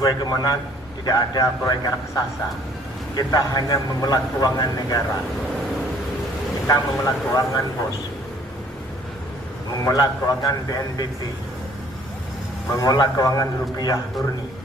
pegawai Kemenang tidak ada proyek raksasa. Kita hanya mengelola keuangan negara. Kita mengelola keuangan BOS, mengelola keuangan BNPB, mengelola keuangan rupiah murni.